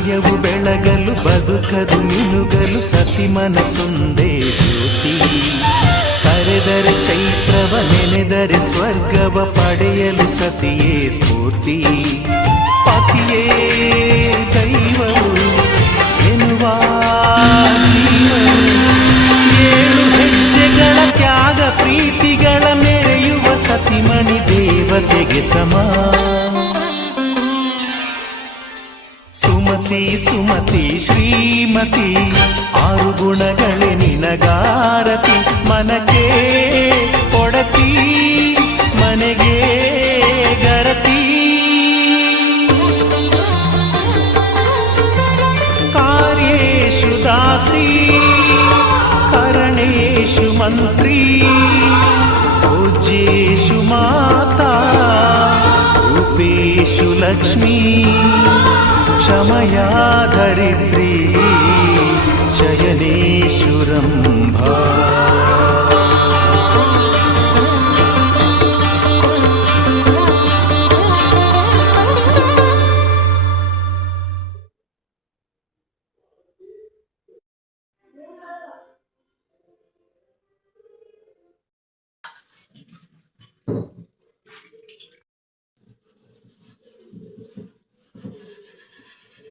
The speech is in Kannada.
ಹೃದಯವು ಬೆಳಗಲು ಬದುಕದು ಮಿನುಗಲು ಸತಿ ಮನಸ್ಸೊಂದೇ ಜ್ಯೋತಿ. ಕರೆದರೆ ಚೈತ್ರವ ನೆನೆದರೆ ಸ್ವರ್ಗವ ಪಡೆಯಲು ಸತಿಯೇ ಸ್ಫೂರ್ತಿ. ಪತಿಯೇ ದೈವವು ಎನ್ನುವ ಜೀವನು, ಏಳು ಹೆಜ್ಜೆಗಳ ತ್ಯಾಗ ಪ್ರೀತಿಗಳ ಮೆರೆಯುವ ಸತಿಮಣಿ ದೇವತೆಗೆ ಸಮ. ಸುಮತಿ ಸುಮತಿ ಶ್ರೀಮತಿ ಆರು ಗುಣಗಳೇ ನಿನಗಾರತಿ. ಮನಕ್ಕೆ ಕೊಡತಿ ಮನೆಗೆ ಗರತಿ. ಕಾರ್ಯೇಷು ದಾಸಿ ಕರಣೇಷು ಮಂತ್ರಿ. ಪೂಜ್ಯೇಷು ಮಾತಾ ರೂಪೇಷು ಲಕ್ಷ್ಮೀ. ಕ್ಷಮಯಾ ಧರಿತ್ರಿ ಶಯನೇಷು ರಂಭಾ.